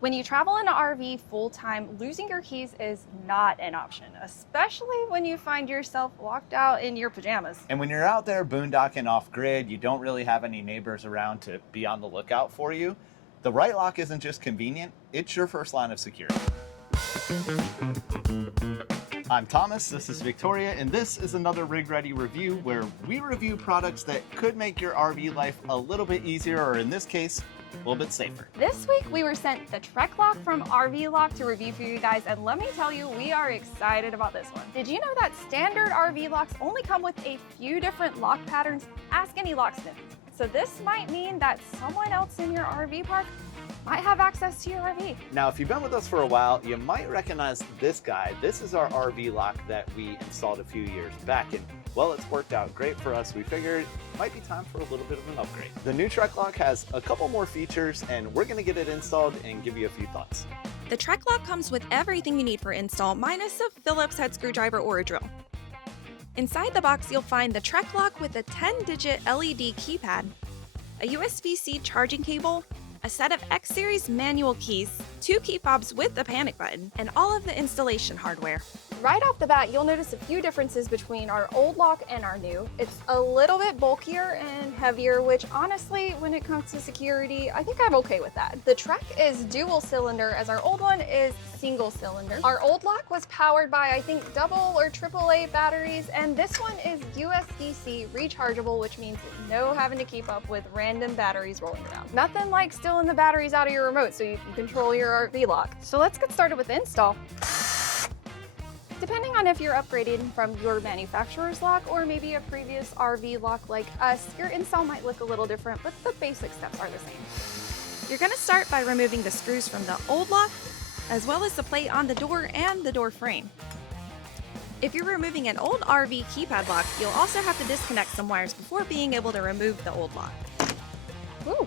When you travel in an RV full-time, losing your keys is not an option, especially when you find yourself locked out in your pajamas. And when you're out there boondocking off-grid, you don't really have any neighbors around to be on the lookout for you. The right lock isn't just convenient, it's your first line of security. I'm Thomas, this is Victoria, and this is another Rig Ready review where we review products that could make your RV life a little bit easier, or in this case, a little bit safer. This week we were sent the Trek Lock from RVLock to review for you guys, and let me tell you, we are excited about this one. Did you know that standard RV locks only come with a few different lock patterns? Ask any locksmith. So this might mean that someone else in your RV park might have access to your RV. Now, if you've been with us for a while, you might recognize this guy. This is our RV lock that we installed a few years back, and well, it's worked out great for us. We figured it might be time for a little bit of an upgrade. The new Trek Lock has a couple more features, and we're gonna get it installed and give you a few thoughts. The Trek Lock comes with everything you need for install, minus a Phillips head screwdriver or a drill. Inside the box, you'll find the Trek Lock with a 10-digit LED keypad, a USB-C charging cable, a set of X-Series manual keys, 2 key fobs with a panic button, and all of the installation hardware. Right off the bat, you'll notice a few differences between our old lock and our new. It's a little bit bulkier and heavier, which honestly, when it comes to security, I think I'm okay with that. The Trek is dual cylinder, as our old one is single cylinder. Our old lock was powered by, I think, AA or AAA batteries, and this one is USB-C rechargeable, which means no having to keep up with random batteries rolling around. Nothing like stealing the batteries out of your remote so you can control your RV lock. So let's get started with the install. Depending on if you're upgrading from your manufacturer's lock or maybe a previous RV lock like us, your install might look a little different, but the basic steps are the same. You're going to start by removing the screws from the old lock, as well as the plate on the door and the door frame. If you're removing an old RV keypad lock, you'll also have to disconnect some wires before being able to remove the old lock. Ooh.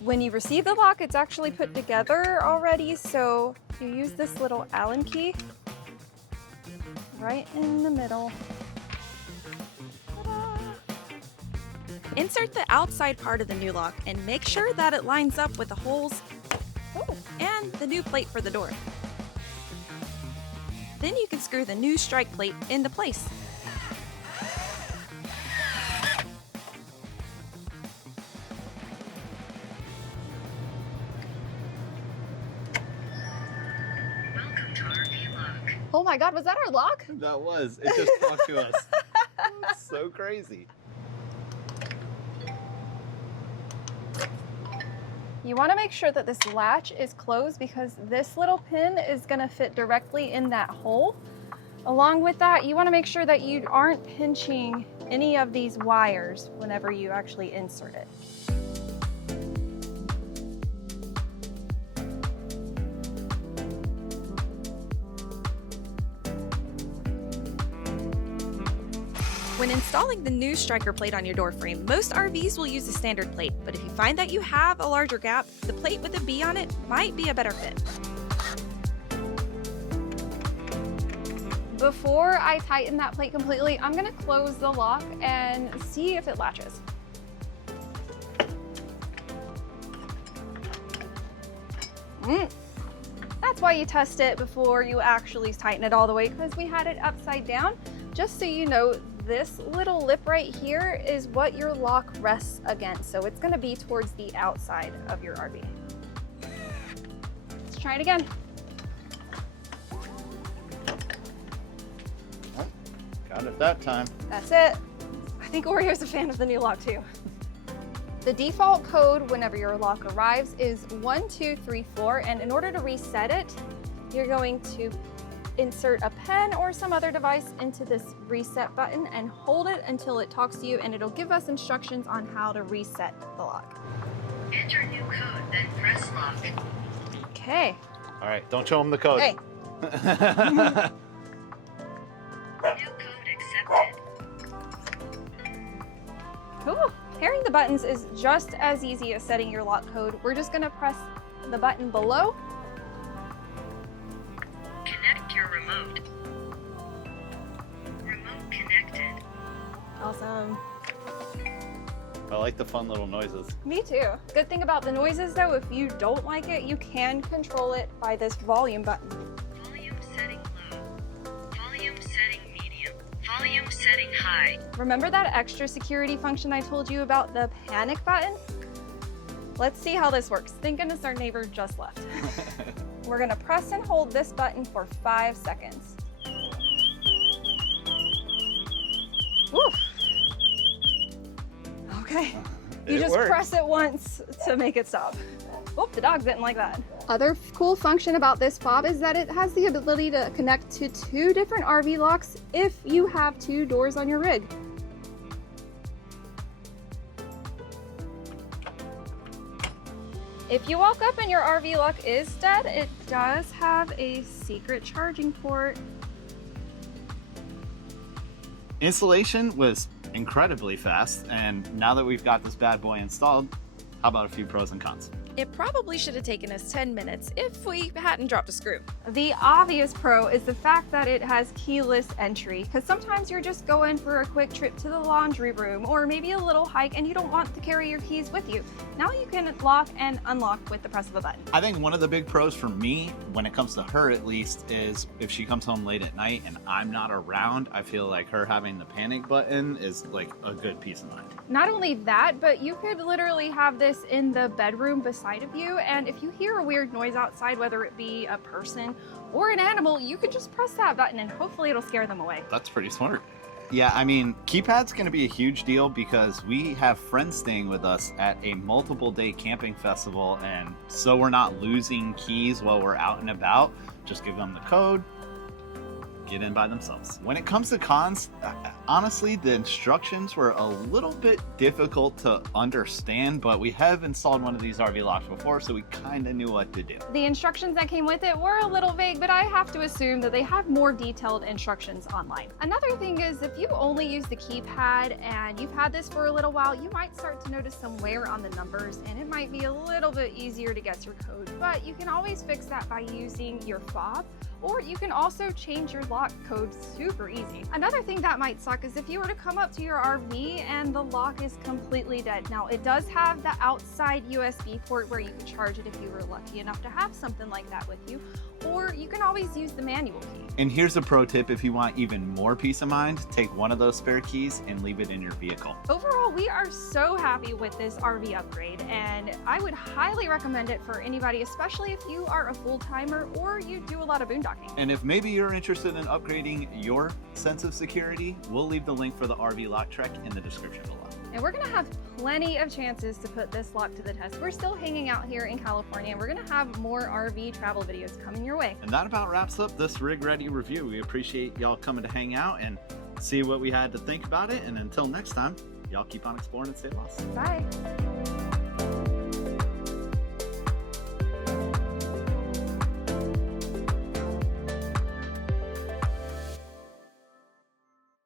When you receive the lock, it's actually put together already, so you use this little Allen key right in the middle. Ta-da! Insert the outside part of the new lock and make sure that it lines up with the holes and the new plate for the door. Then you can screw the new strike plate into place. Oh my God, was that our lock? That was. It just talked to us. That's so crazy. You want to make sure that this latch is closed because this little pin is going to fit directly in that hole. Along with that, you want to make sure that you aren't pinching any of these wires whenever you actually insert it. When installing the new striker plate on your door frame, most RVs will use a standard plate, but if you find that you have a larger gap, the plate with a B on it might be a better fit. Before I tighten that plate completely, I'm going to close the lock and see if it latches. That's why you test it before you actually tighten it all the way, because we had it upside down. Just so you know, this little lip right here is what your lock rests against. So it's gonna be towards the outside of your RV. Let's try it again. Oh, got it that time. That's it. I think Oreo's a fan of the new lock too. The default code whenever your lock arrives is 1234, and in order to reset it, you're going to insert a pen or some other device into this reset button and hold it until it talks to you, and it'll give us instructions on how to reset the lock. Enter new code, then press lock. Okay. All right, don't show them the code. Hey. New code accepted. Cool. Pairing the buttons is just as easy as setting your lock code. We're just gonna press the button below. Connect your remote. Remote connected. Awesome. I like the fun little noises. Me too. Good thing about the noises though, if you don't like it, you can control it by this volume button. Volume setting low. Volume setting medium. Volume setting high. Remember that extra security function I told you about, the panic button? Let's see how this works. Thank goodness our neighbor just left. We're gonna press and hold this button for 5 seconds. Woof. Okay, you just press it once to make it stop. Oh, the dog didn't like that. Other cool function about this fob is that it has the ability to connect to 2 different RV locks if you have 2 doors on your rig. If you walk up and your RV lock is dead, it does have a secret charging port. Installation was incredibly fast, and now that we've got this bad boy installed, how about a few pros and cons? It probably should have taken us 10 minutes if we hadn't dropped a screw. The obvious pro is the fact that it has keyless entry, because sometimes you're just going for a quick trip to the laundry room or maybe a little hike and you don't want to carry your keys with you. Now you can lock and unlock with the press of a button. I think one of the big pros for me, when it comes to her at least, is if she comes home late at night and I'm not around, I feel like her having the panic button is like a good peace of mind. Not only that, but you could literally have this in the bedroom beside of you, and if you hear a weird noise outside, whether it be a person or an animal, you can just press that button and hopefully it'll scare them away. That's pretty smart. Yeah, I mean, keypad's gonna be a huge deal because we have friends staying with us at a multiple day camping festival, and so we're not losing keys while we're out and about, just give them the code, get in by themselves. When it comes to cons, honestly, the instructions were a little bit difficult to understand, but we have installed one of these RV locks before, so we kind of knew what to do. The instructions that came with it were a little vague, but I have to assume that they have more detailed instructions online. Another thing is, if you only use the keypad and you've had this for a little while, you might start to notice some wear on the numbers, and it might be a little bit easier to guess your code, but you can always fix that by using your fob, or you can also change your lock code super easy. Another thing that might suck is if you were to come up to your RV and the lock is completely dead. Now, it does have the outside USB port where you can charge it if you were lucky enough to have something like that with you, or you can always use the manual key. And here's a pro tip: if you want even more peace of mind, take one of those spare keys and leave it in your vehicle. Overall, we are so happy with this RV upgrade, and I would highly recommend it for anybody, especially if you are a full-timer or you do a lot of boondocking. And if maybe you're interested in upgrading your sense of security, we'll leave the link for the RVLock Trek in the description below. And we're gonna have plenty of chances to put this lock to the test. We're still hanging out here in California, and we're gonna have more RV travel videos coming your way. And that about wraps up this Rig Ready review. We appreciate y'all coming to hang out and see what we had to think about it. And until next time, y'all keep on exploring and stay lost. Bye.